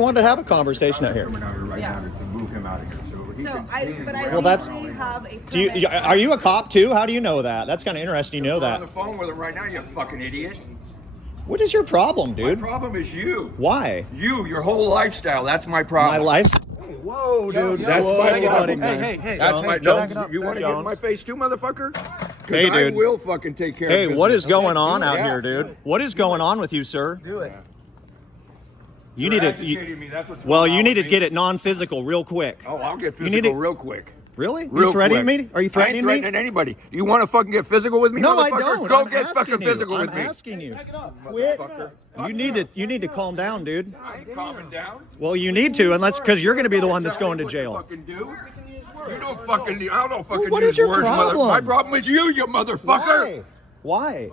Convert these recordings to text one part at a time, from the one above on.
wanted to have a conversation out here. Coming out here right now to move him out of here. But I Well, that's. legally have a Do you? permit. Are you a cop too? How do you know that? That's kind of interesting. You know We're on that. the phone with him right now, you fucking idiot. What is your problem, dude? My problem is you. Why? Your whole lifestyle. That's my problem. My life. Whoa, dude. That's Whoa, my problem. Hey, That's my Jones. job. You want to get in my face too, motherfucker? Hey, I dude. will fucking take care Hey, of what is business. going on out Yeah. here, dude? What is going on with you, sir? Do it. You You're need to. agitating me. That's what's Well, going you on need to with me. get it non-physical real quick. Oh, I'll get You need physical to- real quick. Really? Real You threatening quick. me? Are you I threatening ain't threatening me? anybody. You want to fucking get physical with me, No, I motherfucker? don't. Go I'm get asking fucking you. physical I'm with me. asking you. Quit. You need to calm down, dude. I ain't calming down. Well, you need to, unless because you're going to be the one that's Tell going me to what jail. fucking do. You don't fucking. I don't fucking what use is your words, problem? My problem is you motherfucker. Why?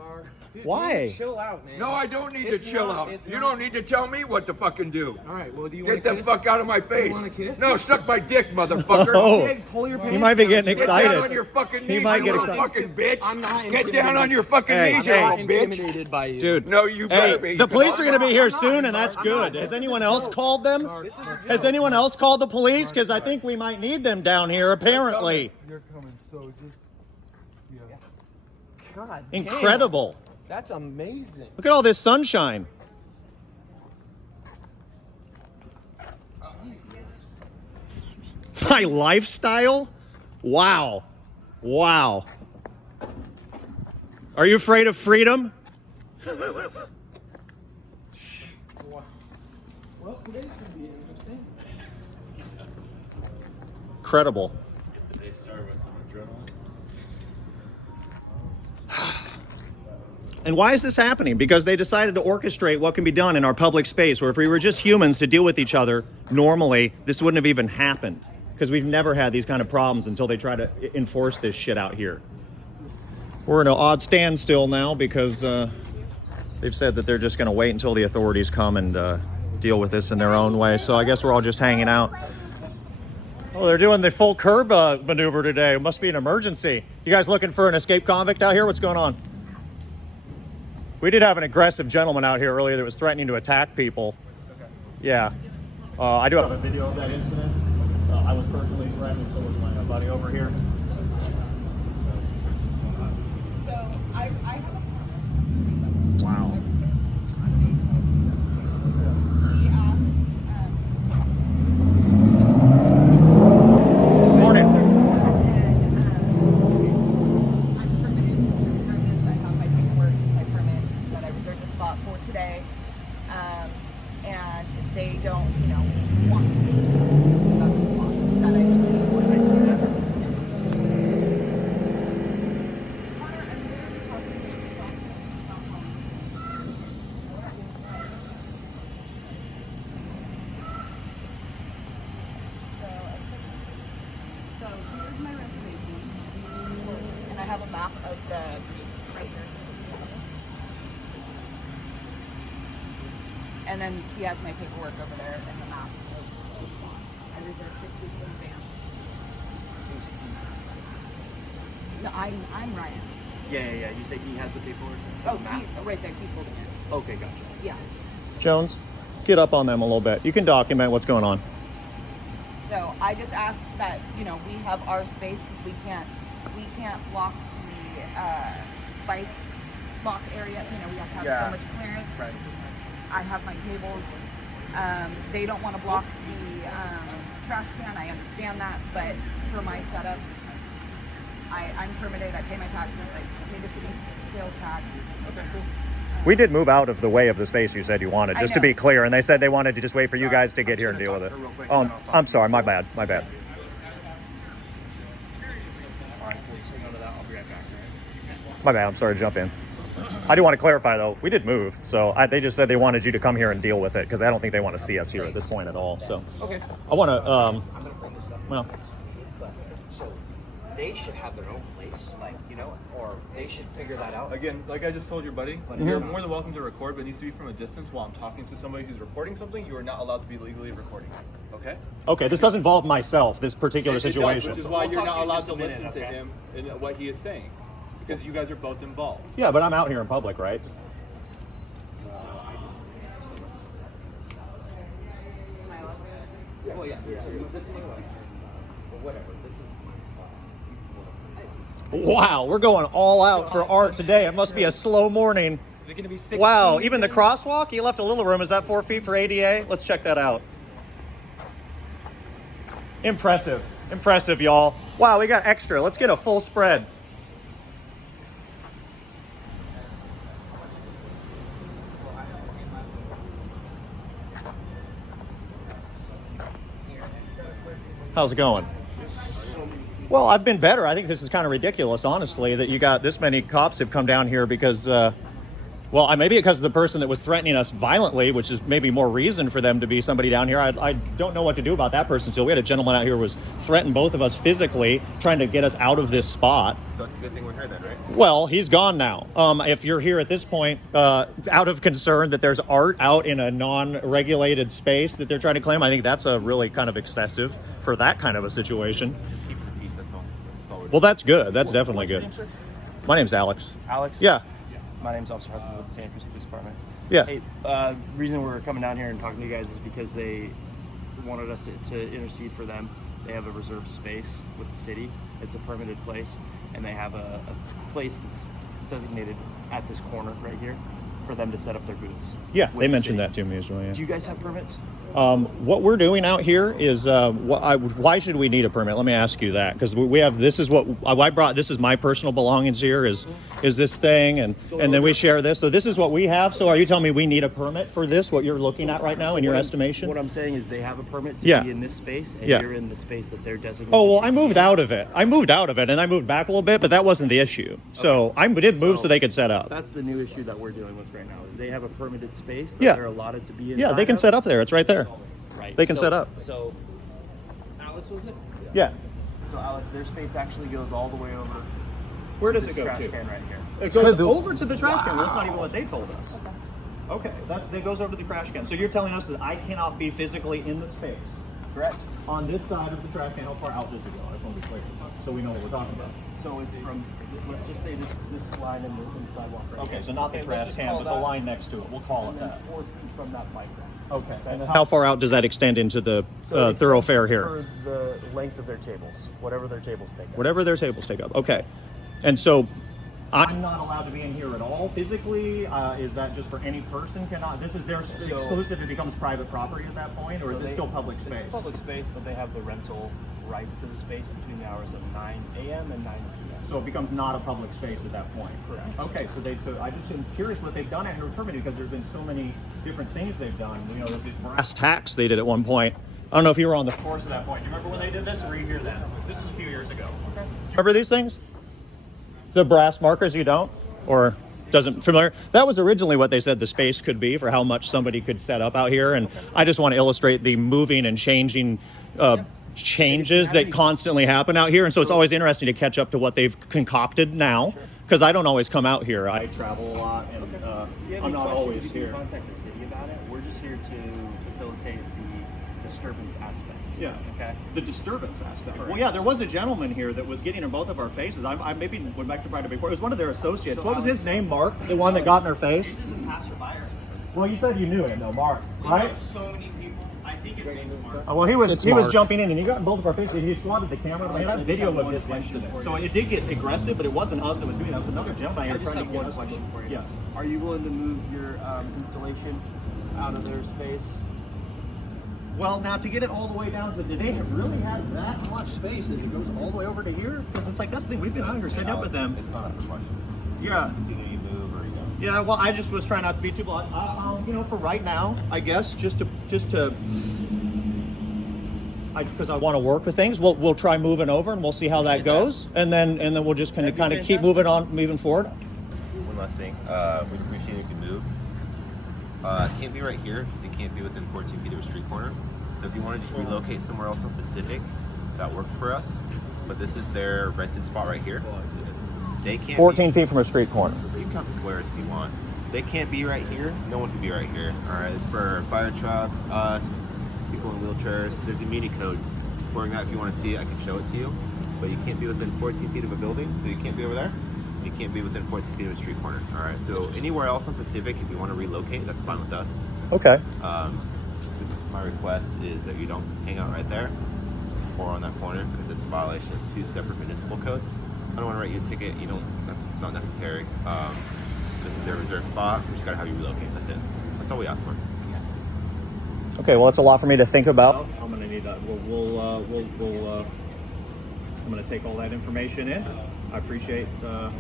Why? Chill out, man. No, I don't need to chill out. You don't need to tell me what to fucking do. All right. Well, do you want Get to the fuck out of my face. wanna kiss? No, suck my dick, motherfucker. Oh, Hey, pull your he pants might be down. getting Get down on excited. your fucking He knees, might you get little excited. fucking bitch. I'm not Get down on your fucking Hey, knees, you hey. little bitch. Intimidated by you. Dude. No, you better Hey, be. the police are going to be here soon, and that's good. Has anyone else called them? Has anyone else called the police? Because I think we might need them down here, apparently. You're coming, so just God, Incredible. damn, that's amazing. Look at all this sunshine. Jesus. My lifestyle? Wow. Wow. Are you afraid of freedom? Well, today's gonna be interesting. Incredible. They start with some adrenaline. And why is this happening? Because they decided to orchestrate what can be done in our public space, where if we were just humans to deal with each other normally, this wouldn't have even happened. Because we've never had these kind of problems until they try to enforce this shit out here. We're in an odd standstill now because they've said that they're just going to wait until the authorities come and deal with this in their own way. So I guess we're all just hanging out. Oh, they're doing the full curb maneuver today. It must be an emergency. You guys looking for an escaped convict out here? What's going on? We did have an aggressive gentleman out here earlier that was threatening to attack people. Okay. Yeah. I do have a video of that incident. I was personally threatened, so was my buddy over here. So I have a Wow. he asked Morning. I'm permitted to reserve this. I have my paperwork, my permit that I reserved the spot for today. And they don't, want to be that I see that. So here's my reservation, and I have a map of the right here. And then he has my paperwork over there and the map of the spot. I reserved 6 weeks in advance. No, I'm Ryan. Yeah. You say he has the paperwork? Oh, right there. He's holding it. Okay, gotcha. Yeah. Jones, get up on them a little bit. You can document what's going on. So I just asked that we have our space because we can't block the bike lock area. We have to have so much clearance. Right. I have my tables. They don't want to block the trash can. I understand that, but for my setup, I'm permitted. I pay my taxes. I pay the city sales tax. Okay, cool. We did move out of the way of the space you said you wanted, I just to know. be clear. And they said they wanted to just wait for you guys to get here and deal with it. talk to her real quick, Oh, and then I'll talk I'm to sorry. My bad. All right, cool. So go to that. I'll be right back. My bad. I'm sorry to jump in. I do want to clarify, though. We did move. So they just said they wanted you to come here and deal with it because I don't think they want to see us here at this point at all. So Okay. I want to, I'm gonna bring this up. well, So they should have their own place, or they should figure that out. again, like I just told your buddy, you're more than welcome to record, but it needs to be from a distance. While I'm talking to somebody who's reporting something, you are not allowed to be legally recording. Okay? okay, this does involve myself, this particular It does, situation. which is why We'll you're talk to not you allowed just to a minute, listen to okay? him and what he is saying, because you guys are both involved. Yeah, but I'm out here in public, right? Well, yeah. So this thing, like, or whatever. This is my spot. Wow, we're going all out for art today. It must be a slow morning. Is it gonna be 16? Wow, even the crosswalk, you left a little room. Is that 4 feet for ADA? Let's check that out. Impressive, impressive, y'all. Wow, we got extra. Let's get a full spread. How's it going? Well, I've been better. I think this is kind of ridiculous, honestly, that you got this many cops have come down here because, maybe because of the person that was threatening us violently, which is maybe more reason for them to be somebody down here. I don't know what to do about that person still. We had a gentleman out here who was threatening both of us physically, trying to get us out of this spot. So it's a good thing we're here then, right? Well, he's gone now. If you're here at this point, out of concern that there's art out in a non-regulated space that they're trying to claim, I think that's a really kind of excessive for that kind of a situation. Just keep the peace, that's all. That's all we're Well, that's good. That's definitely What's your good. name, sir? My name's Alex. Alex? Yeah. My name's Officer Hudson with the Santa Cruz Police Department. Yeah. Hey, reason we're coming down here and talking to you guys is because they wanted us to intercede for them. They have a reserved space with the city. It's a permitted place, and they have a place that's designated at this corner right here for them to set up their booths. Yeah, with they the mentioned city. that to me as well. Yeah. Do you guys have permits? What we're doing out here is why should we need a permit? Let me ask you that, because we have, this is what I brought. This is my personal belongings here. Is this thing, and then we share this. So this is what we have. So are you telling me we need a permit for this? What you're looking at right now in your estimation? What I'm saying is they have a permit to Yeah. be in this space, and Yeah. you're in the space that they're designated. Oh well, to I be moved in. out of it. And I moved back a little bit, but that wasn't the issue. So I did move so they could set up. That's the new issue that we're dealing with right now. Is they have a permitted space that Yeah. they're allotted to be in. Yeah, they can set up there. It's right there. Right. They can set up. So, Alex, was it? Yeah. So, Alex, their space actually goes all the way over. Where does this it go trash to? can right here. It goes over to the trash can. That's not even what they told us. Okay, that goes over to the trash can. So you're telling us that I cannot be physically in the space Correct. on this side of the trash can. How far out does it go? I just want to be clear, so we know what we're talking about. So it's from, let's just say this line in the sidewalk right Okay, here. so not the let's trash just can, call but the that- line next to it. We'll call And it then that. 4 feet from that bike rack. Okay. And how far out does that extend into the So it's thoroughfare here? For the length of their tables, whatever their tables take up. Whatever their tables take up. Okay. And so I'm not allowed to be in here at all physically. Is that just for any person? Cannot. This is their exclusive. It becomes private property at that point, or So is it still public space? It's public space, but they have the rental rights to the space between the hours of 9 a.m. and 9 p.m. So it becomes not a public space at that point. Correct. Okay, so I just am curious what they've done at her permitting, because there's been so many different things they've done. You know, there's these brass tacks they did at one point. I don't know if you were on the force at that point. Do you remember when they did this, or were you here then? This was a few years ago. Okay. Remember these things? The brass markers, you don't? Or doesn't familiar? That was originally what they said the space could be for how much somebody could set up out here. And I just want to illustrate the moving and changing changes that constantly happen out here. And so it's always interesting to catch up to what they've concocted now, because I don't always come out here. I travel a lot, and If you have I'm any not questions, always you can here. contact the city about it. We're just here to facilitate the disturbance aspect. Yeah. Okay. The disturbance aspect. Correct. Well, yeah, there was a gentleman here that was getting in both of our faces. I maybe would like to try to be. It was one of their associates. So What was his name? Mark, the one that got in her face. Well, you said you knew him, though, Mark, right? So many people. I think his name is Mark. Well, he was jumping in, and he got in both of our faces. He swatted the camera. I had video of this incident. So it did get aggressive, but it wasn't us that was doing it. It was another gentleman here I just trying have to get one us. question for you. Yes. Are you willing to move your installation out of their space? Well, now to get it all the way down to, do they really have that much space as it goes all the way over to here? Because it's like, that's the thing, we've been out here setting up with them. It's not a question. Yeah. It's either you move or you don't. Yeah, well, I just was trying not to be too blunt. You know, for right now, I guess, just to, because I want to work with things, we'll try moving over and we'll see how that goes, and then we'll just kind of keep moving forward. One last thing. We appreciate if you can move. It can't be right here because it can't be within 14 feet of a street corner. So if you want to just relocate somewhere else on Pacific, that works for us. But this is their rented spot right here. They can't 14 feet from a street corner. You can count the squares if you want. They can't be right here. No one can be right here. All right, it's for fire trucks, us, people in wheelchairs. There's a muni code supporting that. If you want to see it, I can show it to you. But you can't be within 14 feet of a building, so you can't be over there. You can't be within 14 feet of a street corner. All right, so anywhere else on Pacific, if you want to relocate, that's fine with us. Okay. My request is that you don't hang out right there or on that corner because it's a violation of 2 separate municipal codes. I don't want to write you a ticket. You don't. That's not necessary. This is their reserved spot. We just gotta have you relocate. That's it. That's all we ask for. Okay, well, it's a lot for me to think about. I'm gonna need that. I'm gonna take all that information in. I appreciate. You want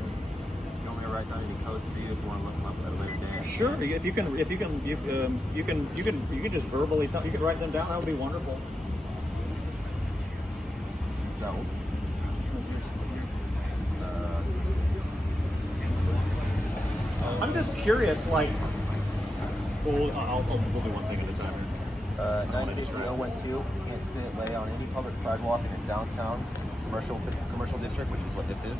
me to write down any codes for you if you want to look them up at a later date? Sure, if you can just verbally tell. You can write them down. That would be wonderful. So, I'm just curious, like. We'll do one thing at a time. 95012 can't sit, lay on any public sidewalk in a downtown commercial district, which is what this is,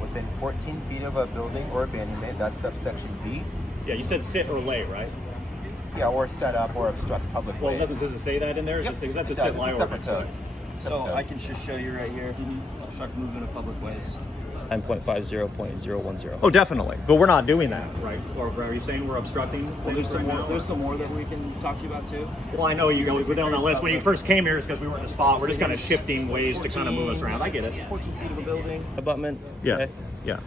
within 14 feet of a building or abandonment. That's subsection B. Yeah, you said sit or lay, right? Yeah, or set up or obstruct public Well, ways. does it say that in there? Yep. Is that's a It sit does. lie It's a separate ordinance, code. right? It's a So separate I code. can just show you right here. Obstruct movement of public ways. 9.50.010. Oh, definitely. But we're not doing that. Right. Or are you saying we're obstructing Well, things there's some right more. now? There's some more that we can talk to you about too. Well, I know you go down that list. When you first came here, it's because we were in a spot. We're just kind of shifting ways to kind of move us around. I get it. 14 feet of a building. Abutment. Yeah. Okay. Yeah.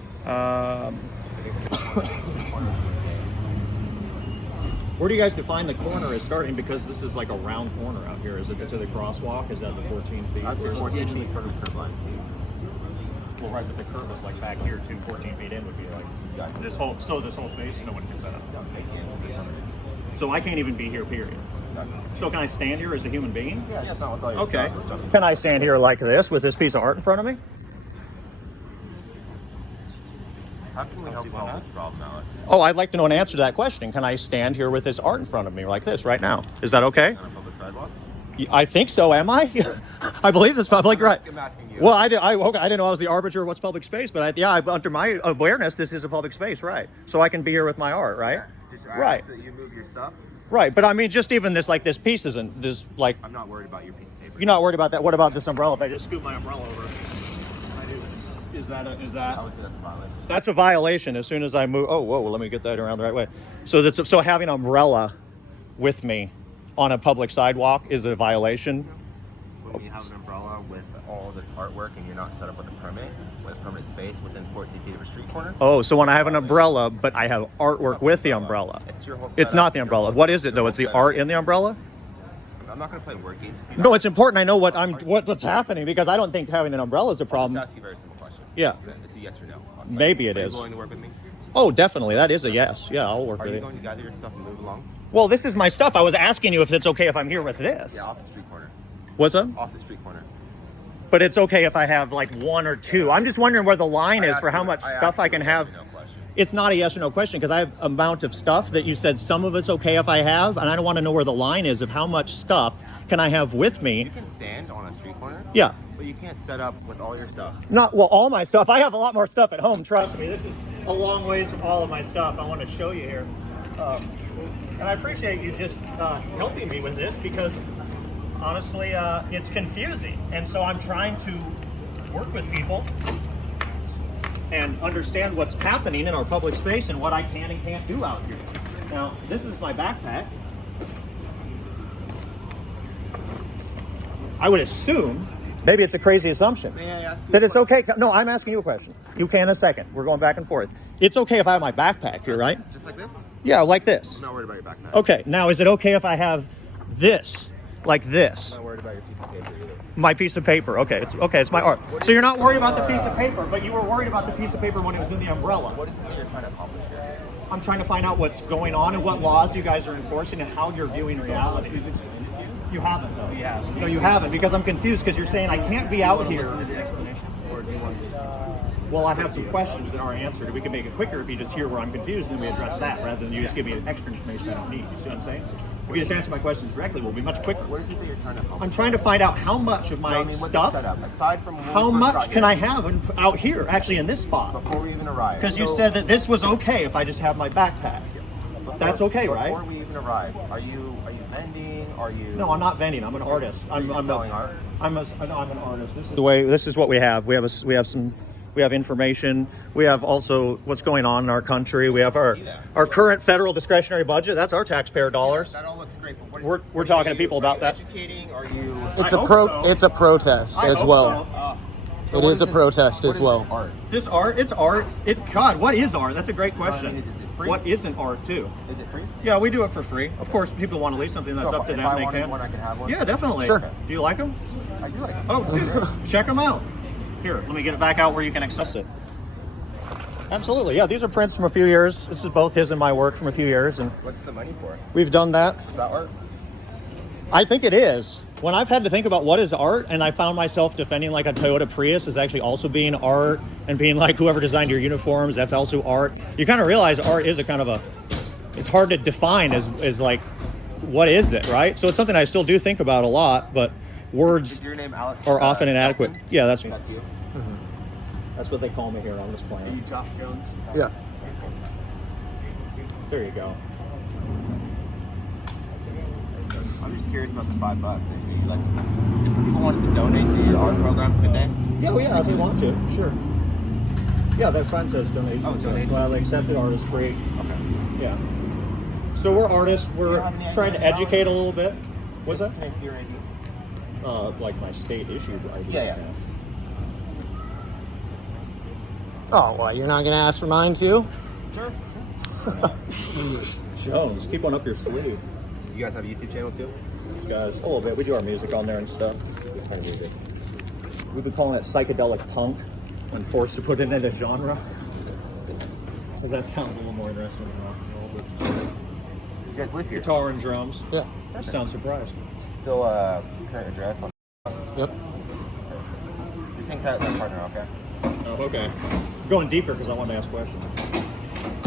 Where do you guys define the corner as starting? Because this is like a round corner out here. Is it to the crosswalk? Is that the 14 feet? That's the Where's 14 feet curb line. Well, right, but the curb is like back here too. 14 feet in would be like this whole space. No one can set up. So I can't even be here. Period. So can I stand here as a human being? Yeah, just not with all your Okay. stuff. Can I stand here like this with this piece of art in front of me? How can we help solve this problem, Alex? Oh, I'd like to know an answer to that question. Can I stand here with this art in front of me like this right now? Is that okay? On a public sidewalk? I think so. Am I? I believe it's public, right? I'm asking you. Well, okay, I didn't know I was the arbiter of what's public space, but under my awareness, this is a public space, right? So I can be here with my art, right? Just Right. ask that you move your stuff. Right, but I mean, just even this, like this piece isn't just like, I'm not worried about your piece of paper. you're not worried about that. What about this umbrella? If I just Scoot my umbrella over. Can I do this? Is that? I would say that's a violation. That's a violation as soon as I move. Oh, whoa, let me get that around the right way. So having an umbrella with me on a public sidewalk is a violation. When you have an umbrella with all this artwork and you're not set up with a permit space within 14 feet of a street corner, Oh, so when I have an umbrella, but I have artwork with the umbrella. it's your whole It's setup, not the your umbrella. whole- What is it your though? whole It's the setup. art in the umbrella? I'm not going to play word games. with you. No, it's important I know what's happening because I don't think having an umbrella is a I'll problem. just ask you a very simple question. Yeah. It's a yes or no. Maybe it Are is. you willing to work with me? Oh, definitely. That is a yes. Yeah, I'll work Are with you it. going to gather your stuff and move along? Well, this is my stuff. I was asking you if it's okay if I'm here with this. Yeah, off the street corner. What's up? Off the street corner. But it's okay if I have like one or two. I'm just wondering where the line is for how much stuff I can have. No question. It's not a yes or no question because I have amount of stuff that you said some of it's okay if I have, and I don't want to know where the line is of how much stuff can I have with You me. can stand on a street corner. Yeah. But you can't set up with all your stuff. Not well, all my stuff. I have a lot more stuff at home. Trust me. This is a long ways from all of my stuff. I want to show you here, and I appreciate you just helping me with this because honestly, it's confusing, and so I'm trying to work with people and understand what's happening in our public space and what I can and can't do out here. Now, this is my backpack. I would assume, maybe it's a crazy assumption, May I ask you that a it's okay. No, I'm asking you a question. You can in a second. We're going back and forth. It's okay if I have my backpack here, right? Just like this? Yeah, like this. I'm not worried about your backpack. Okay, now is it okay if I have this, like this? I'm not worried about your piece of paper either. My piece of paper. Okay, it's my art. So you're not worried about the piece of paper, but you were worried about the piece of paper when it was in the umbrella. What is it that you're trying to accomplish here? I'm trying to find out what's going on and what laws you guys are enforcing and how you're viewing reality. We've explained it to you. You haven't though. Yeah. No, you haven't because I'm confused because you're saying I can't be out Do you want to listen to here. the explanation, or do you want to just? Well, I have some questions that aren't answered. We can make it quicker if you just hear where I'm confused and we address that rather than you just give me extra information I don't need. You see what I'm saying? If you just answer my questions directly, we'll be much quicker. What is it that you're trying to accomplish? I'm trying to find out how much of my No, I mean, with the stuff, setup, aside from when how we first much got can here, I have out here, actually in this spot? before we even arrived? Because you So, said that this was okay if I just have my backpack. That's okay, before right? we even arrived, are you vending? Are you? No, I'm not vending. I'm an artist. So you're selling art? I'm an artist. This is the way. This is what we have. We have some We have information. We have also what's going on in our country. We have our current federal discretionary budget. That's our taxpayer dollars. That all looks great, but what We're talking to people about that. Educating? Are you? It's I a hope pro. so. It's a protest I as hope well. so. It is a protest as well. Art. This art, it's art. God, what is art? That's a great question. Is it free? What isn't art too? Is it free? Yeah, we do it for free. Of course, people want to leave something that's So up to if them. I They wanted can. one, I can have one. Yeah, definitely. Sure. Do you like them? I do like it. Oh, dude, check them out. Here, let me get it back out where you can access it. Absolutely, yeah. These are prints from a few years. This is both his and my work from a few years, and What's the money for it? we've done that. Is that art? I think it is. When I've had to think about what is art, and I found myself defending like a Toyota Prius as actually also being art, and being like whoever designed your uniforms, that's also art. You kind of realize art is a kind of a, it's hard to define as like, what is it, right? So it's something I still do think about a lot, but words Is your name Alex? are often inadequate. Skelton? Yeah, that's me. That's you. That's what they call me here on this Are planet. you Joff Jones? Yeah. There you go. I'm just curious about the $5. Like, if people wanted to donate to your art program, could they? Yeah, well, yeah, if you want to, sure. Yeah, that sign says donation. Oh, so donation. gladly accepted, art is free. Okay. Yeah. So we're artists. We're have any trying to ideas? educate a little bit. What's that? Can I see your ID? Like my state issued ID. Yeah. Oh, well, you're not gonna ask for mine too? Sure. Jones, keep one up your sleeve. You guys have a YouTube channel too? Guys, a little bit. We do our music on there and stuff. Kind of music. We've been calling it psychedelic punk when forced to put it in a genre. Because that sounds a little more interesting than rock and roll. You guys live here? Guitar and drums. Yeah. You sound surprised. Still current address on. Yep. Just hang tight with my partner, okay? Oh, okay. I'm going deeper because I wanted to ask questions.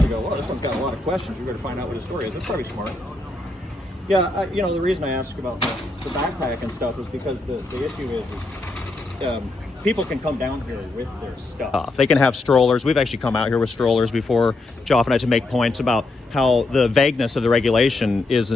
You go, well, this one's got a lot of questions. We better find out what his story is. That's probably smart. Yeah, the reason I ask about the backpack and stuff is because the issue is people can come down here with their stuff. They can have strollers. We've actually come out here with strollers before, Joff and I, to make points about how the vagueness of the regulation is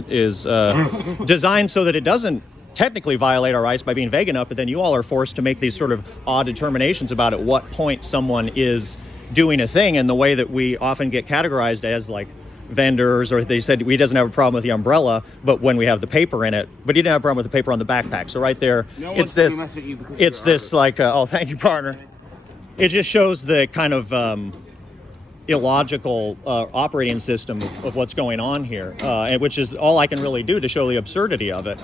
designed so that it doesn't technically violate our rights by being vague enough, but then you all are forced to make these sort of odd determinations about at what point someone is doing a thing, and the way that we often get categorized as like vendors, or they said he doesn't have a problem with the umbrella, but when we have the paper in it, but he didn't have a problem with the paper on the backpack. So right there, it's this like, oh, thank you, partner. It just shows the kind of illogical operating system of what's going on here, and which is all I can really do to show the absurdity of it,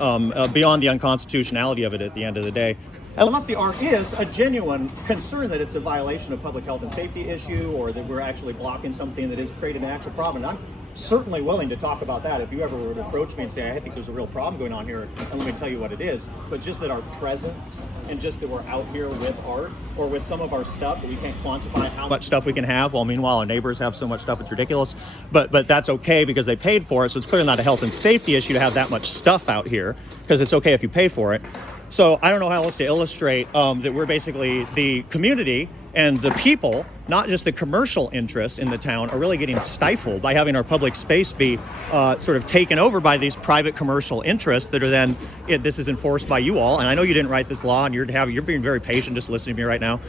beyond the unconstitutionality of it at the end of the day. Unless the art is a genuine concern that it's a violation of public health and safety issue, or that we're actually blocking something that is creating an actual problem. And I'm certainly willing to talk about that if you ever were to approach me and say, I think there's a real problem going on here, and let me tell you what it is. But just that our presence, and just that we're out here with art, or with some of our stuff that we can't quantify how much stuff we can have, while meanwhile our neighbors have so much stuff it's ridiculous. But that's okay because they paid for it, so it's clearly not a health and safety issue to have that much stuff out here, because it's okay if you pay for it. So I don't know how else to illustrate that we're basically the community and the people, not just the commercial interests in the town, are really getting stifled by having our public space be sort of taken over by these private commercial interests that are then, this is enforced by you all. And I know you didn't write this law, and you're being very patient just listening to me right now.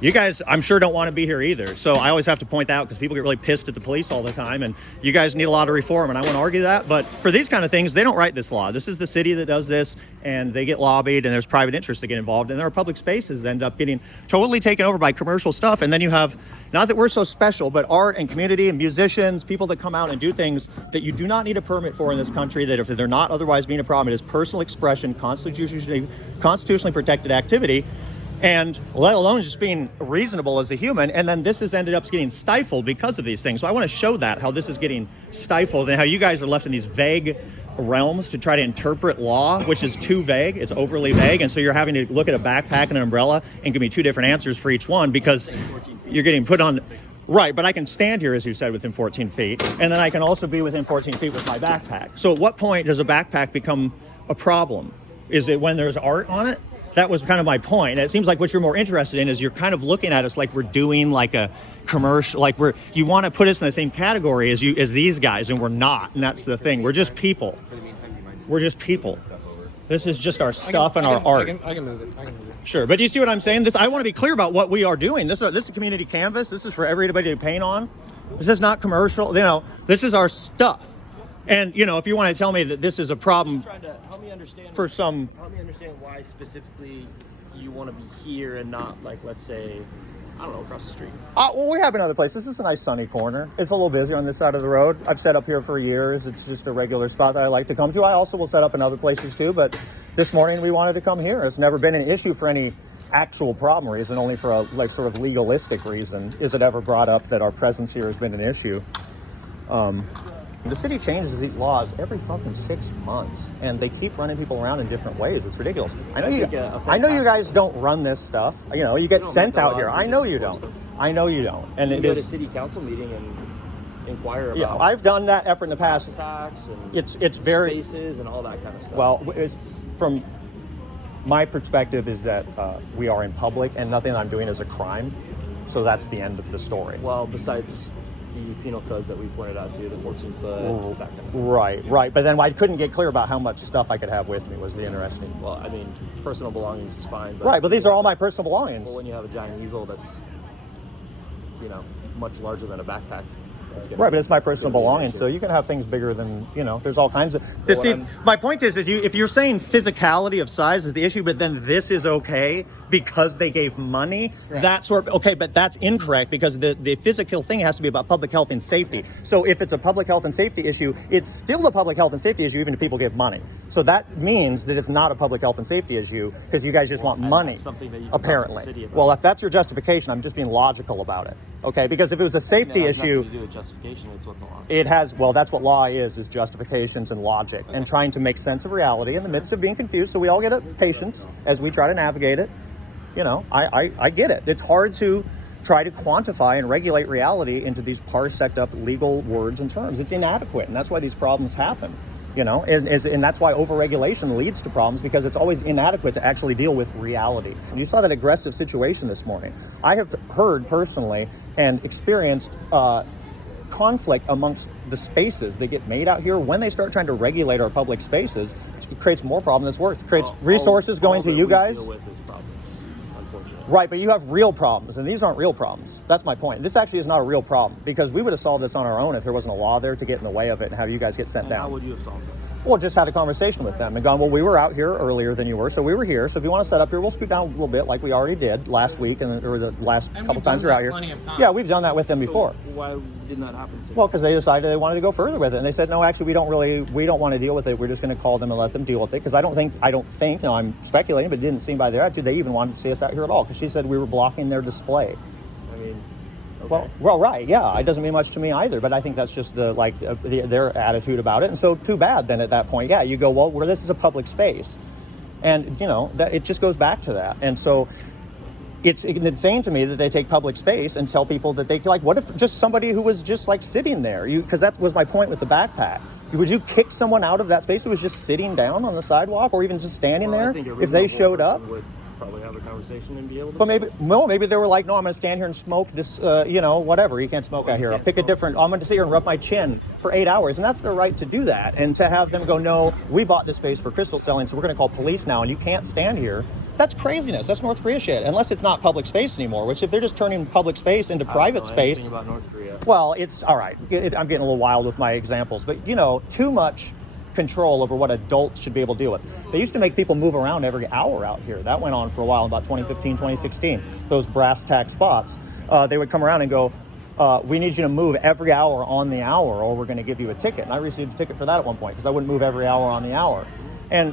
You guys, I'm sure, don't want to be here either. So I always have to point that out because people get really pissed at the police all the time, and you guys need a lot of reform, and I want to argue that. But for these kind of things, they don't write this law. This is the city that does this, and they get lobbied, and there's private interests that get involved, and our public spaces end up getting totally taken over by commercial stuff. And then you have, not that we're so special, but art and community and musicians, people that come out and do things that you do not need a permit for in this country, that if they're not otherwise being a problem, it is personal expression, constitutionally protected activity. And let alone just being reasonable as a human. And then this has ended up getting stifled because of these things. So I want to show that, how this is getting stifled, and how you guys are left in these vague realms to try to interpret law, which is too vague. It's overly vague. And so you're having to look at a backpack and an umbrella and give me two different answers for each one, because you're getting put on. Right, but I can stand here, as you said, within 14 feet. And then I can also be within 14 feet with my backpack. So at what point does a backpack become a problem? Is it when there's art on it? That was kind of my point. And it seems like what you're more interested in is you're kind of looking at us like we're doing like a commercial, like you want to put us in the same category as these guys, and we're not. And that's the thing. We're just people. For the meantime, you mind We're just people. stuff over? This is just our stuff and our art. I can move it. Sure, but do you see what I'm saying? I want to be clear about what we are doing. This is a community canvas. This is for everybody to paint on. This is not commercial. This is our stuff. And if you want to tell me that this is a problem, Trying to help me understand help me understand why specifically you want to be here and not, like, let's say, I don't know, across the street. Well, we have another place. This is a nice sunny corner. It's a little busy on this side of the road. I've set up here for years. It's just a regular spot that I like to come to. I also will set up in other places too, but this morning we wanted to come here. It's never been an issue for any actual problem reason, only for a sort of legalistic reason. Is it ever brought up that our presence here has been an issue? The city changes these laws every fucking 6 months, and they keep running people around in different ways. It's ridiculous. I know you guys don't run this stuff. You get sent out here. I know you don't. And You it go to is. city council meeting and inquire about Yeah, I've done that effort in the past. tax and It's very spaces and all that kind of stuff. well. From my perspective, is that we are in public, and nothing I'm doing is a crime. So that's the end of the story. Well, besides the penal codes that we pointed out to you, the 14-foot, that kind of Right. But then I couldn't get clear about how much stuff I could have with me was the interesting. Well, I mean, personal belongings is fine. But, Right, but these are all my personal belongings. Well, when you have a giant easel that's, much larger than a backpack. Right, but it's my personal belongings, so you can have things bigger than, there's all kinds of... my point is if you're saying physicality of size is the issue, but then this is okay because they gave money, okay, but that's incorrect because the physical thing has to be about public health and safety. So if it's a public health and safety issue, it's still a public health and safety issue even if people give money. So that means that it's not a public health and safety issue because you guys just want money, that's something that you can apparently. talk to the city about. Well, if that's your justification, I'm just being logical about it. Okay, because if it was a safety It has nothing issue... to do with justification. It's what the law says. It has, well, that's what law is justifications and logic and trying to make sense of reality in the midst of being confused. So we all get patience as we try to navigate it. I get it. It's hard to try to quantify and regulate reality into these parsec up legal words and terms. It's inadequate, and that's why these problems happen. And that's why overregulation leads to problems because it's always inadequate to actually deal with reality. And you saw that aggressive situation this morning. I have heard personally and experienced conflict amongst the spaces that get made out here when they start trying to regulate our public spaces. It creates more problem than it's worth. It creates resources going to you guys. Deal with is problems, unfortunately. Right, but you have real problems, and these aren't real problems. That's my point. This actually is not a real problem because we would have solved this on our own if there wasn't a law there to get in the way of it and have you guys get sent down. How would you have solved it? Well, just had a conversation with them and gone, well, we were out here earlier than you were, so we were here. So if you want to set up here, we'll scoot down a little bit like we already did last week or the last couple times we were out here. Yeah, we've done that with them before. Why didn't that happen to you? Well, because they decided they wanted to go further with it. And they said, no, actually, we don't want to deal with it. We're just going to call them and let them deal with it. Because I don't think, no, I'm speculating, but it didn't seem by their attitude they even wanted to see us out here at all. Because she said we were blocking their display. I mean, okay. Well, right, yeah. It doesn't mean much to me either, but I think that's just their attitude about it. And so too bad then at that point. Yeah, you go, well, this is a public space. And, that it just goes back to that. And so it's insane to me that they take public space and tell people that what if just somebody who was just sitting there? Because that was my point with the backpack. Would you kick someone out of that space who was just sitting down on the sidewalk or even just standing there if they showed up? Would probably have a conversation and be able to. But maybe they were like, no, I'm going to stand here and smoke this, whatever. You can't smoke out here. I'll pick a different. I'm going to sit here and rub my chin for 8 hours, and that's their right to do that. And to have them go, no, we bought this space for crystal selling, so we're going to call police now, and you can't stand here. That's craziness. That's North Korea shit. Unless it's not public space anymore. Which if they're just turning public space into private space. Anything about North Korea. Well, it's all right. I'm getting a little wild with my examples, but too much control over what adults should be able to deal with. They used to make people move around every hour out here. That went on for a while, about 2015, 2016. Those brass tack spots. They would come around and go, we need you to move every hour on the hour or we're going to give you a ticket. And I received a ticket for that at one point because I wouldn't move every hour on the hour. And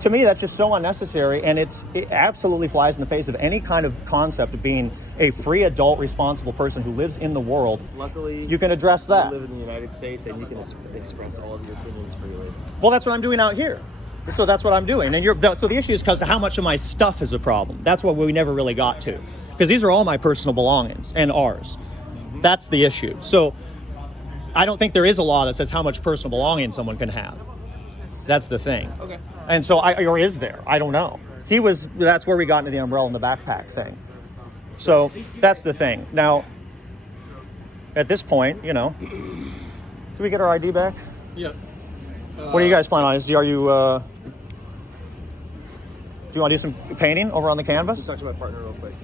to me, that's just so unnecessary. And it absolutely flies in the face of any kind of concept of being a free adult responsible person who lives in the world. Luckily, you can address that. You live in the United States and you can express all of your opinions freely. Well, that's what I'm doing out here. So that's what I'm doing. And so the issue is because how much of my stuff is a problem. That's what we never really got to. Because these are all my personal belongings and ours. That's the issue. So I don't think there is a law that says how much personal belonging someone can have. That's the thing. Okay. And so, or is there? I don't know. That's where we got into the umbrella and the backpack thing. So that's the thing. Now, at this point, do we get our ID back? Yeah. What do you guys plan on? Are you you want to do some painting over on the canvas? Talk to my partner real quick.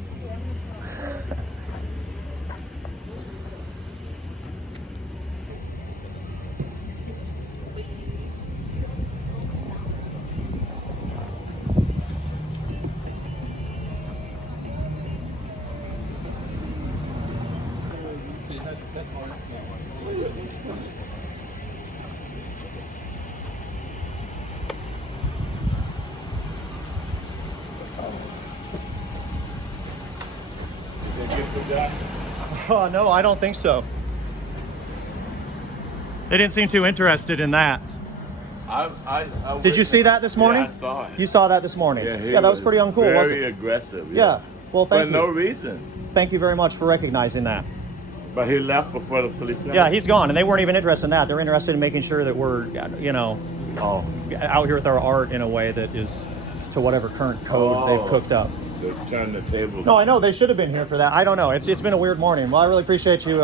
Oh, no, I don't think so. They didn't seem too interested in that. Did you see that this morning? Yeah, I saw it. You saw that this morning? Yeah, he that was pretty uncool, very wasn't it? aggressive. Yeah. Well, thank For you. no reason. Thank you very much for recognizing that. But he left before the police left. Yeah, he's gone, and they weren't even interested in that. They're interested in making sure that we're, Oh. out here with our art in a way that is to whatever current code they've cooked up. They turned the table. No, I know they should have been here for that. I don't know. It's been a weird morning. Well, I really appreciate you.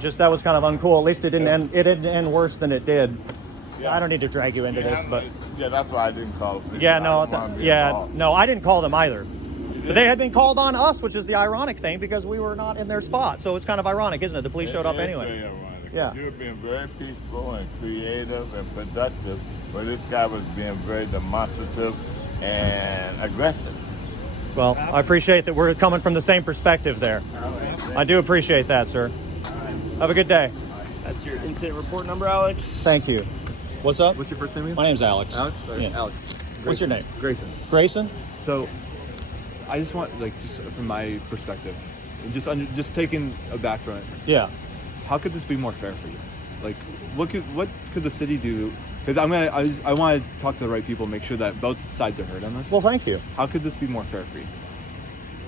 Just that was kind of uncool. At least it didn't end. It didn't end worse than it did. Yeah. I don't need to drag you into this, but Yeah, that's why I didn't call. yeah, no, I didn't wanna be yeah, involved. no, I didn't call them either. But they had been called on us, which is the ironic thing because we were not in their spot. So it's kind of ironic, isn't it? The police showed up It is anyway. very ironic. Yeah. You were being very peaceful and creative and productive, but this guy was being very demonstrative and aggressive. Well, I appreciate that we're coming from the same perspective there. I do appreciate that, sir. Have a good day. That's your incident report number, Alex. Thank you. What's up? What's your first name again? My name's Alex. Alex? Sorry, Yeah. Alex. What's your name? Grayson. Grayson? So, I just want, just from my perspective, and just taking a back from it, Yeah. how could this be more fair for you? Like, what could the city do? Because I want to talk to the right people, make sure that both sides are heard on this. Well, thank you. How could this be more fair for you?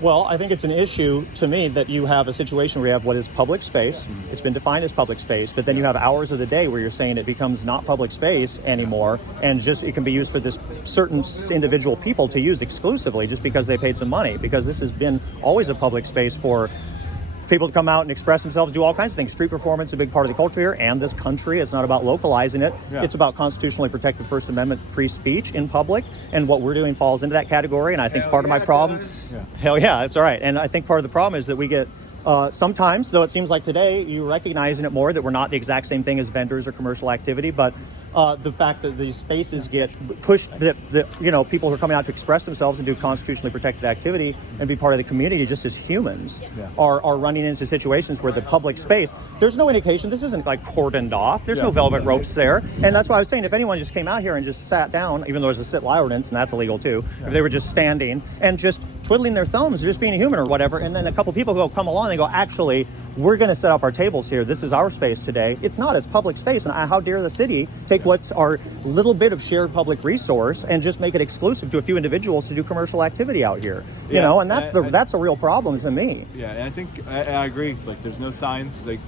Well, I think it's an issue to me that you have a situation where you have what is public space. It's been defined as public space, but then you have hours of the day where you're saying it becomes not public space anymore, and just it can be used for this certain individual people to use exclusively just because they paid some money. Because this has been always a public space for people to come out and express themselves, do all kinds of things. Street performance is a big part of the culture here and this country. It's not about localizing it. Yeah. It's about constitutionally protected First Amendment free speech in public. And what we're doing falls into that category. And I think part of my problem, hell yeah, it's all right. And I think part of the problem is that we get sometimes, though it seems like today, you recognizing it more that we're not the exact same thing as vendors or commercial activity, but the fact that these spaces get pushed, that people who are coming out to express themselves and do constitutionally protected activity and be part of the community just as humans are running into situations where the public space, there's no indication, this isn't like cordoned off, there's no velvet ropes there. And that's why I was saying, if anyone just came out here and just sat down, even though there's a sit-lie ordinance, and that's illegal too, if they were just standing and just twiddling their thumbs, just being a human or whatever, and then a couple people go come along and they go, actually, we're going to set up our tables here. This is our space today. It's not. It's public space. And how dare the city take what's our little bit of shared public resource and just make it exclusive to a few individuals to do commercial activity out here? You know, and that's a real problem to me. Yeah, and I think I agree. Like, there's no signs. Like,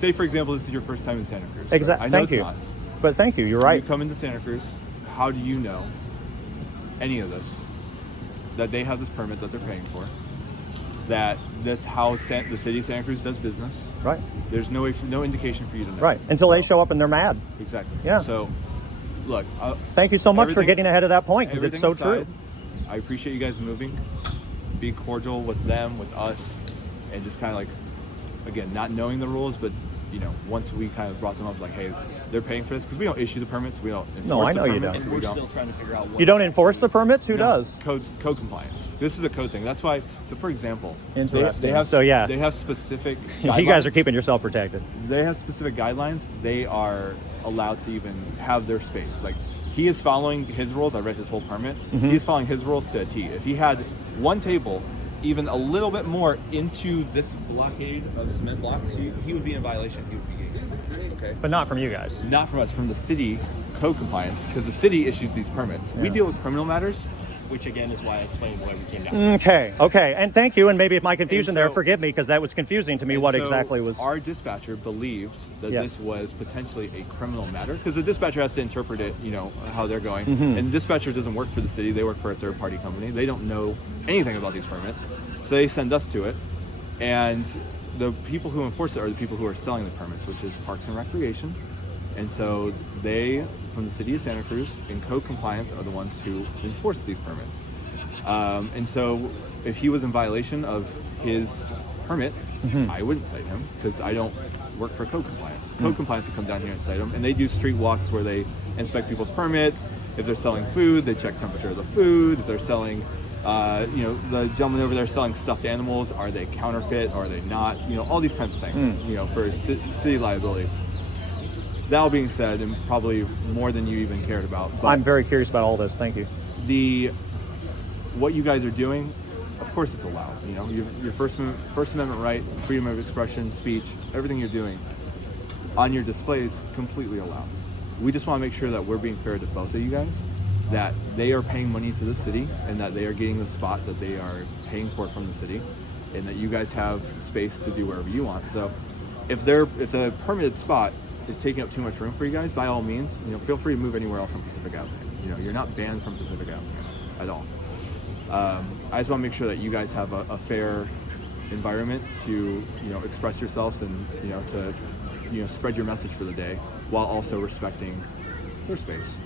say for example, this is your first time in Santa Cruz. Exactly. I know Thank you. Not. But thank you. You're When right. you come into Santa Cruz, how do you know any of this? That they have this permit that they're paying for. That that's how the city of Santa Cruz does business. Right. There's no indication for you to know. Right. Until they show up and they're mad. Exactly. Yeah. So, look. Thank you so much for everything- getting ahead of that point, because it's so everything true. aside, I appreciate you guys moving. Be cordial with them, with us, and just kind of like, again, not knowing the rules, but once we kind of brought them up, like, hey, they're paying for this because we don't issue the permits, we don't enforce No, I the know you permits, don't. And we we're don't. still trying to figure out what. You don't enforce the permits? Who No, does? Code compliance. This is a code thing. That's why. So, for example, Interesting. They have, So, yeah. they have specific. You guys are guidelines. keeping yourself protected. They have specific guidelines. They are allowed to even have their space. Like, he is following his rules. I read his whole permit. Mm-hmm. He's following his rules to a T. If he had one table, even a little bit more into this blockade of cement blocks, he would be in violation. He would be gay. Okay. But not from you guys. Not from us, from the city code compliance, because the city issues these permits. We deal with criminal matters. Which again is why I explained why we came down. Okay. And thank you. And maybe if my confusion And there, so- forgive me, because that was confusing to me And what so exactly was. Our dispatcher believed that Yes. this was potentially a criminal matter, because the dispatcher has to interpret it, how they're going. Mm-hmm. And the dispatcher doesn't work for the city; they work for a third-party company. They don't know anything about these permits, so they send us to it. And the people who enforce it are the people who are selling the permits, which is Parks and Recreation. And so they, from the city of Santa Cruz, in code compliance, are the ones who enforce these permits. And so if he was in violation of his permit, I wouldn't cite him because I don't work for code compliance. Code compliance will come down here and cite them, and they do street walks where they inspect people's permits. If they're selling food, they check temperature of the food. If they're selling, the gentleman over there selling stuffed animals, are they counterfeit? Are they not? All these kinds of things, for city liability. That all being said, and probably more than you even cared about. But I'm very curious about all this. Thank you. What you guys are doing, of course it's allowed. Your First Amendment right, freedom of expression, speech, everything you're doing on your displays, completely allowed. We just want to make sure that we're being fair to both of you guys, that they are paying money to the city and that they are getting the spot that they are paying for from the city, and that you guys have space to do wherever you want. So if the permitted spot is taking up too much room for you guys, by all means, feel free to move anywhere else on Pacific Avenue. You're not banned from Pacific Avenue at all. I just want to make sure that you guys have a fair environment to express yourselves and to spread your message for the day, while also respecting their space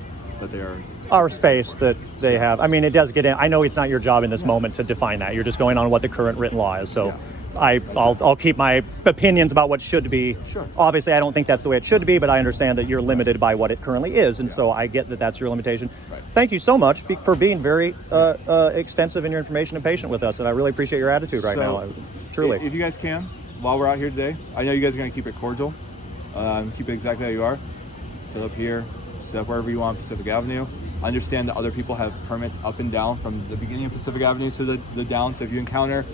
that they are. Our space that they have. I mean, it does get in. I know it's not your job in this moment to define that. You're just going on what the current written law is. So I'll keep my opinions about what should be. Sure. Obviously, I don't think that's the way it should be, but I understand that you're limited by what it currently is, and so I get that that's your limitation. Right. Thank you so much for being very extensive in your information and patient with us, and I really appreciate your attitude right now. Truly. If you guys can, while we're out here today, I know you guys are going to keep it cordial, keep it exactly how you are. Sit up here, sit up wherever you want, Pacific Avenue. Understand that other people have permits up and down from the beginning of Pacific Avenue to the down. So if you encounter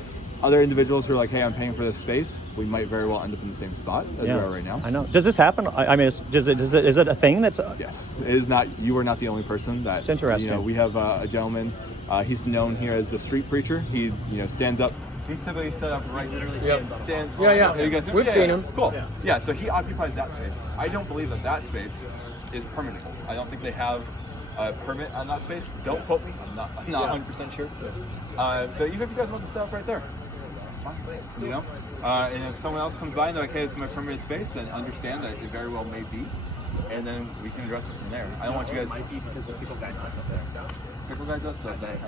other individuals who are like, hey, I'm paying for this space, we might very well end up in the same spot as we are right now. I know. Does this happen? I mean, is it a thing that's... Yes. It is not. You are not the only person that... It's interesting. We have a gentleman, he's known here as the street preacher. He stands up. He's typically set up right there. Yeah. You guys, We've seen him. Cool. Yeah, so he occupies that space. I don't believe that space is permanent. I don't think they have a permit on that space. Don't quote me. I'm not 100% sure. So even if you guys want to set up right there, fine. And if someone else comes by and they're like, hey, this is my permitted space, then understand that it very well may be, and then we can address it from there. I don't want you guys... It might be because the pickle guy sets up there. Pickle guy does set there.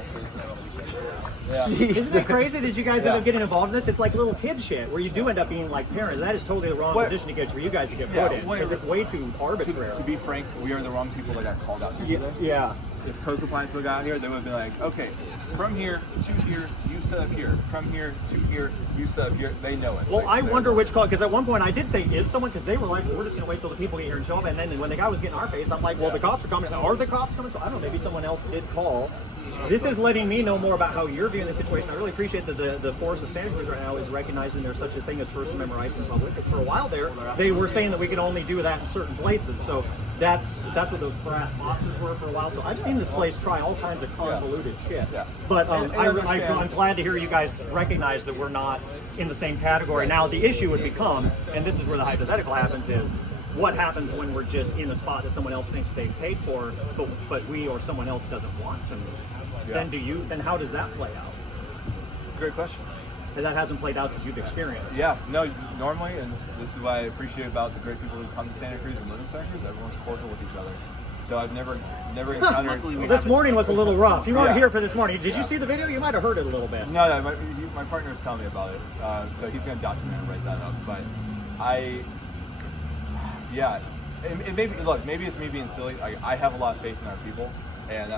Isn't it crazy that you guys end up getting involved in this? It's like little kid shit, where you do end up being like parents. That is totally the wrong position to get for you guys to get put in, because it's way too arbitrary. To be frank, we are the wrong people that got called out here today. Yeah. If code compliance would have got here, they would have been like, okay, from here to here, you set up here. From here to here, you set up here. They know it. Well, I wonder which call, because at one point I did say, is someone, because they were like, we're just going to wait till the people get here and show up. And then when the guy was getting our face, I'm like, well, the cops are coming. Are the cops coming? So I don't know, maybe someone else did call. This is letting me know more about how you're viewing the situation. I really appreciate that the force of Santa Cruz right now is recognizing there's such a thing as First Amendment rights in public. Because for a while there, they were saying that we can only do that in certain places. So that's what those brass boxes were for a while. So I've seen this place try all kinds of convoluted shit. Yeah. But I'm glad to hear you guys recognize that we're not in the same category. Now the issue would become, and this is where the hypothetical happens, is what happens when we're just in a spot that someone else thinks they've paid for, but we or someone else doesn't want to move. Then how does that play out? Great question. And that hasn't played out because you've experienced. Yeah, no, normally, and this is what I appreciate about the great people who come to Santa Cruz and live in Santa Cruz, everyone's cordial with each other. So I've never encountered... Well, this morning was a little rough. You weren't here for this morning. Did you see the video? You might have heard it a little bit. No, my partner was telling me about it, so he's going to document and write that up. But it maybe it's me being silly. I have a lot of faith in our people. And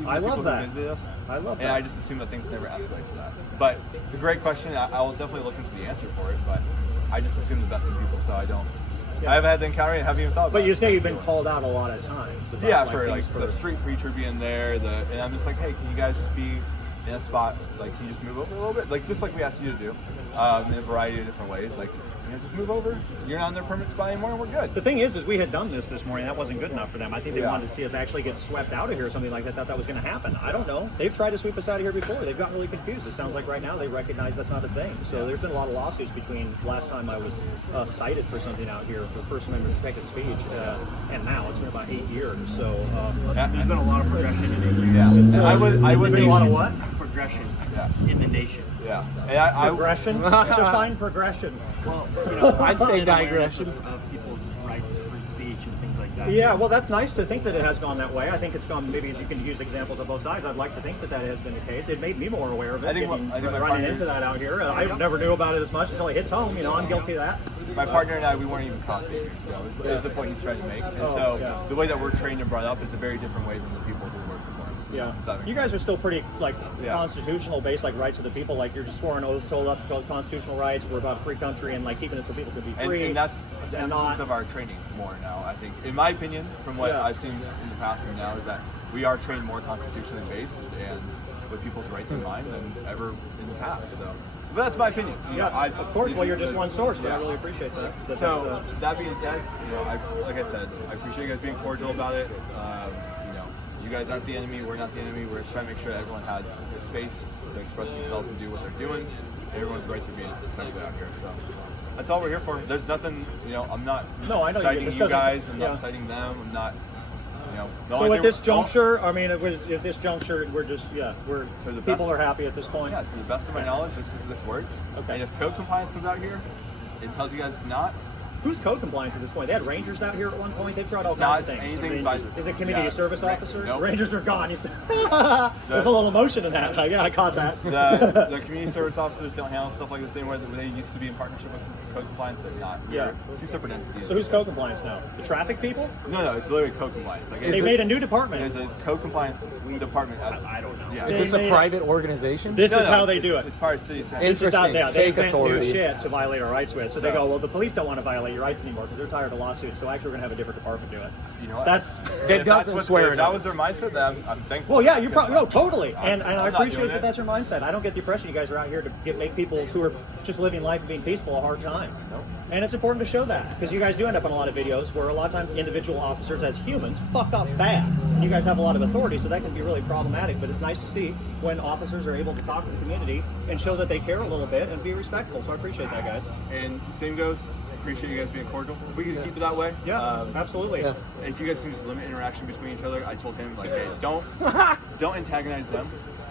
even I love that. Visit us, I love that. And I just assume that things never escalate to that. But it's a great question. I will definitely look into the answer for it. But I just assume the best in people, so I don't. Yeah. I haven't had the encounter and haven't even thought about it. But you say you've been called out a lot of times. For the street preacher being there, and I'm just like, hey, can you guys just be in a spot? Like, can you just move over a little bit? Like, just like we asked you to do, in a variety of different ways. Like, just move over. You're not on their permit spot anymore, and we're good. The thing is we had done this morning. That wasn't good enough for them. I think they wanted to see us actually get swept out of here or something like that. Thought that was going to happen. I don't know. They've tried to sweep us out of here before. They've gotten really confused. It sounds like right now they recognize that's not a thing. So there's been a lot of lawsuits between last time I was cited for something out here for First Amendment protected speech, and now it's been about 8 years. So there's been a lot of progression in it. Yeah. I was a lot of what? Progression in the nation. Yeah. And progression? Define progression. Well, I'd say digression of people's rights to free speech and things like that. Yeah, well, that's nice to think that it has gone that way. I think it's gone. Maybe you can use examples of both sides. I'd like to think that has been the case. It made me more aware of it. I think my running partners- into that out here. I never knew about it as much until it hits home. You know, I'm guilty of that. My partner and I, we weren't even constantly. You know, is the point he's trying to make. And the way that we're trained and brought up is a very different way than the people who work for us. Yeah, If that makes you guys sense. are still pretty like constitutional based, like rights of the people. Like you're just sworn oaths, hold up to constitutional rights. We're about a free country and like keeping it so people can be free. And that's the and emphasis not of our training more now. I think, in my opinion, from what I've seen in the past and now, is that we are trained more constitutionally based and with people's rights in mind than ever in the past. So, but that's my opinion. You know, of course. Well, you're just one source, but I really appreciate that. So that being said, you know, like I said, I appreciate you guys being cordial about it. You know, you guys aren't the enemy. We're not the enemy. We're just trying to make sure that everyone has the space to express themselves and do what they're doing. And everyone's rights are being covered out here. So that's all we're here for. There's nothing. You know, I'm not citing you guys. I'm not citing them. I'm not. You know, so at this juncture, I mean, at this juncture, we're just we're people are happy at this point. Yeah, to the best of my knowledge, this works. Okay. And if code compliance comes out here, it tells you guys it's not. Who's code compliance at this point? They had rangers out here at one point. They tried all It's kinds of not things. anything by- Is it community service officers? Nope. Rangers are gone. You said, there's a little emotion in that. Yeah, I caught that. The community service officers don't handle stuff like the same way that they used to be in partnership with code compliance. They're not. Yeah. Two separate entities. So who's code compliance now? The traffic people? No, it's literally code compliance. Like, They made a new department. There's a code compliance department. I don't know. Yeah. Is this a private organization? This is how they do it. It's part of city. This is out there. They Fake invent new authority. shit to violate our rights with. So they go, well, the police don't want to violate your rights anymore because they're tired of lawsuits. So actually, we're gonna have a different department do it. You know what? That's It doesn't swear If that was their mindset, then I'm thankful. well, yeah, you're probably totally, and I I'm not appreciate doing that it. that's your mindset. I don't get the impression you guys are out here to make people who are just living life and being peaceful a hard time. No. And it's important to show that because you guys do end up in a lot of videos where a lot of times individual officers as humans fuck up bad. And you guys have a lot of authority, so that can be really problematic. But it's nice to see when officers are able to talk to the community and show that they care a little bit and be respectful. So I appreciate that, guys. And same goes. Appreciate you guys being cordial. If we can keep it that way. Yeah, absolutely. yeah. If you guys can just limit interaction between each other, I told him like, hey, don't antagonize them.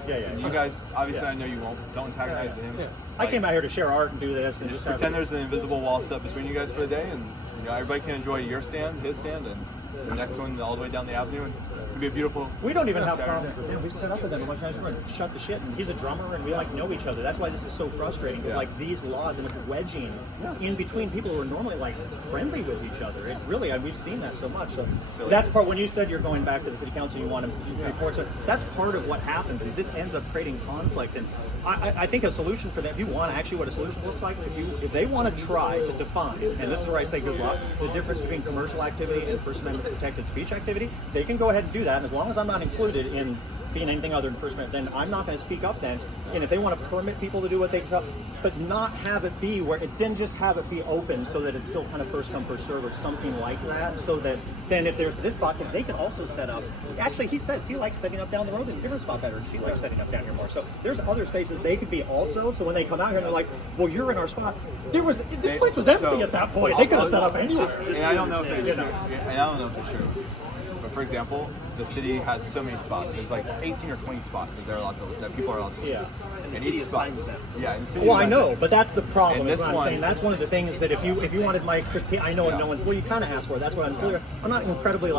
Yeah. And you guys, obviously, I know you won't. Don't antagonize him. Yeah. I came out here to share art and do this and Just just have pretend there's an invisible wall set between you guys for the day, and you know everybody can enjoy your stand, his stand, and the next one all the way down the avenue. And it'll be a beautiful. We don't even have Saturday. problems with him. We set up with him a bunch of times. We're going to shut the shit, and he's a drummer, and we like know each other. That's why this is so frustrating. It's like these laws and it's wedging in between people who are normally like friendly with each other. It really, we've seen that so much. So that's part. When you said you're going back to the city council, you want to report. So that's part of what happens. Is this ends up creating conflict, and I think a solution for that. If you want actually what a solution looks like, if they want to try to define, and this is where I say good luck, the difference between commercial activity and First Amendment protected speech activity, they can go ahead and do that. And as long as I'm not included in being anything other than First Amendment, then I'm not going to speak up then. And if they want to permit people to do what they can, but not have it be where it then just have it be open so that it's still kind of first come first serve or something like that. So that then if there's this spot, because they can also set up. Actually, he says he likes setting up down the road in a different spot better. She likes setting up down here more. So there's other spaces they could be also. So when they come out here and they're like, well, you're in our spot. This place was empty at that point. They could have set up anywhere. And I don't know if it's true. And I don't know if it's true. But for example, the city has so many spots. There's like 18 or 20 spots that people are allowed to use. Yeah. And each spot. Yeah. And the city Well, I assigns know, them. but that's the problem. And Is this what I'm one- saying. That's one of the things that if you wanted my critique, I know no one's. Well, you kind of asked for it. That's what I'm not incredibly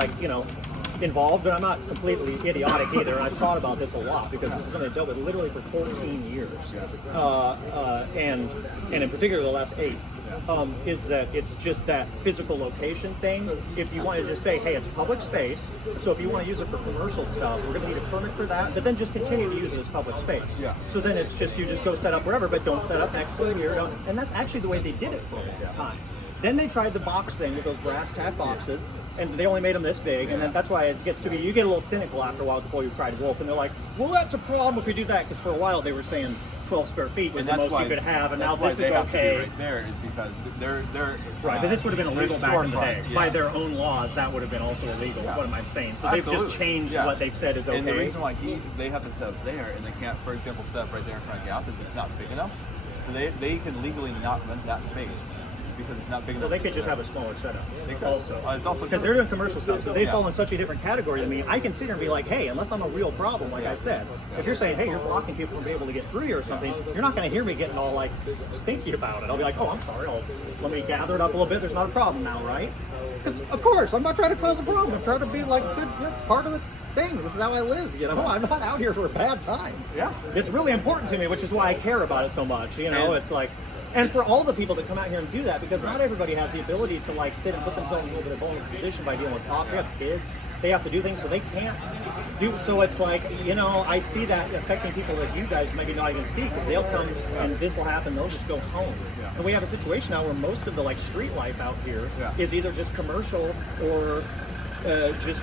involved, but I'm not completely idiotic either. And I've thought about this a lot because this is something I dealt with literally for 14 years, and in particular the last 8. Is that it's just that physical location thing. If you want to just say, hey, it's public space, so if you want to use it for commercial stuff, we're going to need a permit for that, but then just continue to use it as public space. Yeah. So then it's just, you just go set up wherever, but don't set up next to it here. And that's actually the way they did it for a long time. Then they tried the box thing with those brass tack boxes, and they only made them this big, and then that's why it gets to be, you get a little cynical after a while before you cried wolf, and they're like, well, that's a problem if you do that, because for a while they were saying 12 square feet was the most you could have, and now this is okay. Right there is because they're Right, but this would have been illegal back in the day. storefront, By their own laws, that would have been also illegal, is what am I saying? So they've just Absolutely. changed Yeah. what they've said is okay. And the reason why they have to set up there and they can't, for example, set up right there in front of Gap is it's not big enough. So they can legally not rent that space because it's not big Well, enough. they could just have a smaller setup. They could. Also, It's also because true. they're doing commercial stuff, so they Yeah. fall in such a different category than me. I can sit here and be like, hey, unless I'm a real problem, like I said, if you're saying, hey, you're blocking people from being able to get through here or something, you're not going to hear me getting all like stinky about it. I'll be like, oh, I'm sorry. Let me gather it up a little bit. There's not a problem now, right? Because of course, I'm not trying to cause a problem. I'm trying to be like a good part of the thing. This is how I live. You know, I'm not out here for a bad time. Yeah. It's really important to me, which is why I care about it so much. You know, it's like. And for all the people that come out here and do that, because not everybody has the ability to like sit and put themselves in a little bit of a vulnerable position by dealing with cops. They have kids, they have to do things, so they can't do. So it's like, you know, I see that affecting people that you guys maybe not even see, because they'll come and this will happen. They'll just go home. Yeah. And we have a situation now where most of the like street life out here is either just commercial or just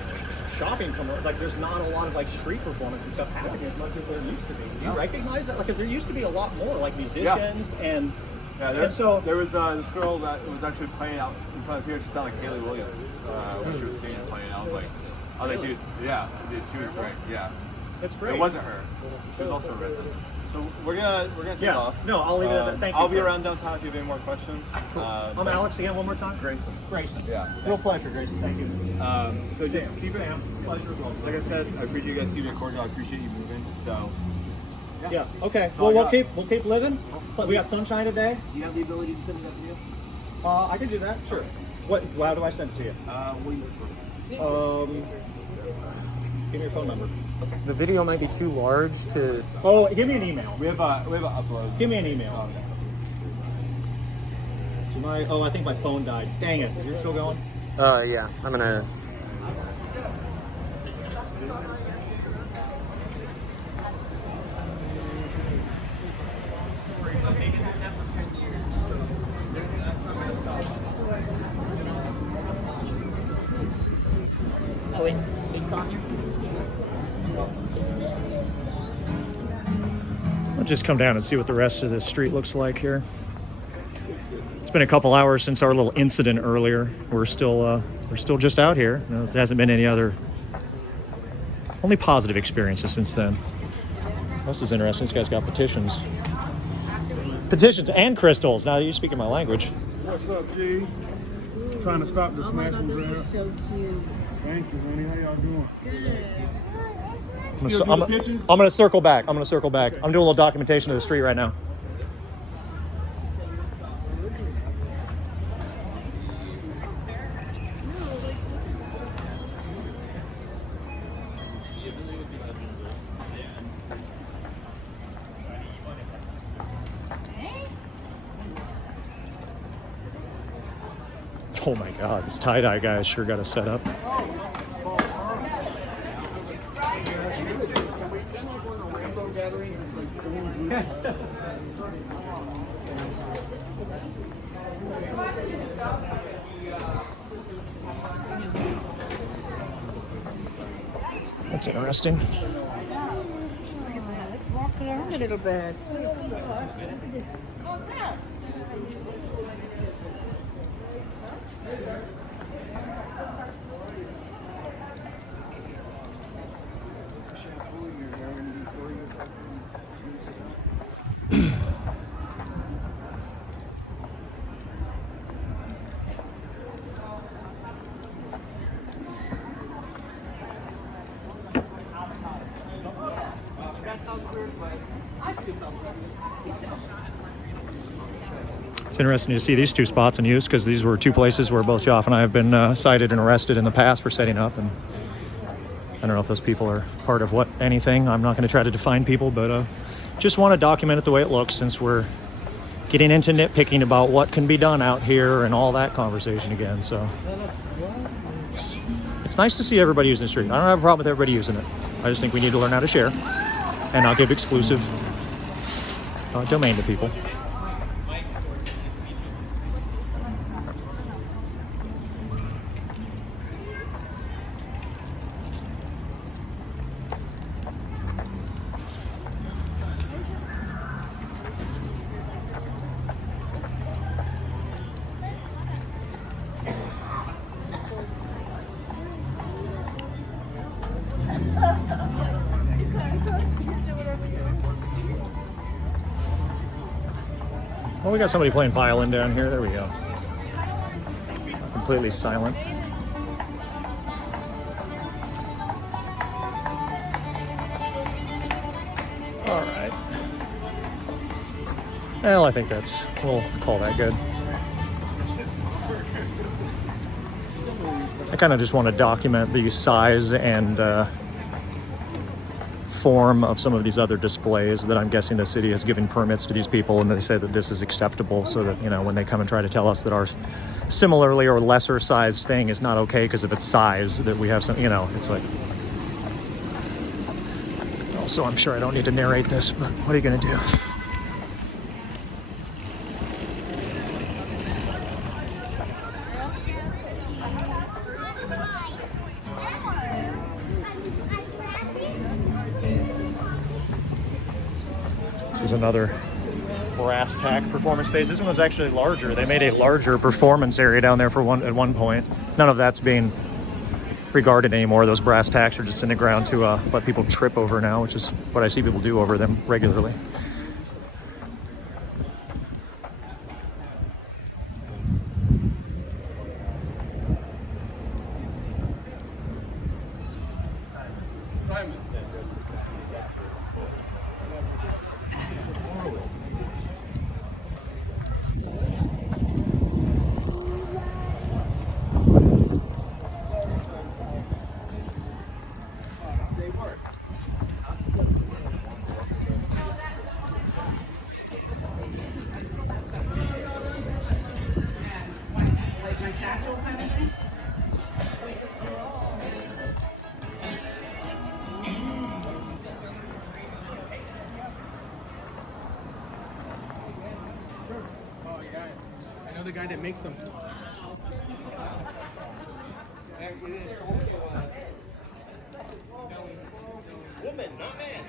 shopping commercial. Like there's not a lot of like street performance and stuff happening as much as there used to be. Do you recognize that? Like, because there used to be a lot more like musicians and. Yeah, And so there was this girl that was actually playing out in front of here. She sounded like Haley Williams when she was singing and playing. I was like, dude, she was great. Yeah, it's great. It wasn't her. She was also written. So we're gonna take off. No, I'll leave it at that. Thank you. I'll be around downtown if you have any more questions. I'm Alex again. One more time. Grayson. Yeah. Real pleasure, Grayson. Thank you. So just keep it. Sam. Pleasure as well. Like I said, I appreciate you guys keeping it cordial. I appreciate you moving. So. Yeah. Okay. all Well, I we'll keep living. We got sunshine today. Do you have the ability to send it up to you? I can do that. Sure. What? How do I send it to you? What do you Give me your phone number. The video might be too large to. Oh, give me an email. We have an upload. Give me an email. I think my phone died. Dang it. Is yours still going? Yeah. I'm gonna. Oh, it's on here? I'll just come down and see what the rest of this street looks like here. It's been a couple hours since our little incident earlier. We're still just out here. There hasn't been any other, only positive experiences since then. This is interesting. This guy's got petitions and crystals. Now you're speaking my language. What's up, G? Trying to stop this man from there. So cute. Thank you, honey. How y'all doing? I'm gonna circle back. I'm doing a little documentation of the street right now. Oh my God, this tie-dye guy sure got a setup. That's interesting. Walk around a little bit. It's interesting to see these two spots in use because these were two places where both Joff and I have been cited and arrested in the past for setting up. And I don't know if those people are part of anything. I'm not going to try to define people, but just want to document it the way it looks since we're getting into nitpicking about what can be done out here and all that conversation again. So it's nice to see everybody using the street. I don't have a problem with everybody using it. I just think we need to learn how to share and not give exclusive domain to people. Well, we got somebody playing violin down here. There we go. completely silent. All right. Well, I think we'll call that good. I kind of just want to document the size and form of some of these other displays that I'm guessing the city has given permits to these people, and they say that this is acceptable, so that, you know, when they come and try to tell us that our similarly or lesser sized thing is not okay because of its size, that we have some, you know, it's like. Also, I'm sure I don't need to narrate this, but what are you going to do? This is another brass tack performance space. This one was actually larger. They made a larger performance area down there at one point. None of that's being regarded anymore. Those brass tacks are just in the ground to let people trip over now, which is what I see people do over them regularly. The guy that makes them. Woman, not man.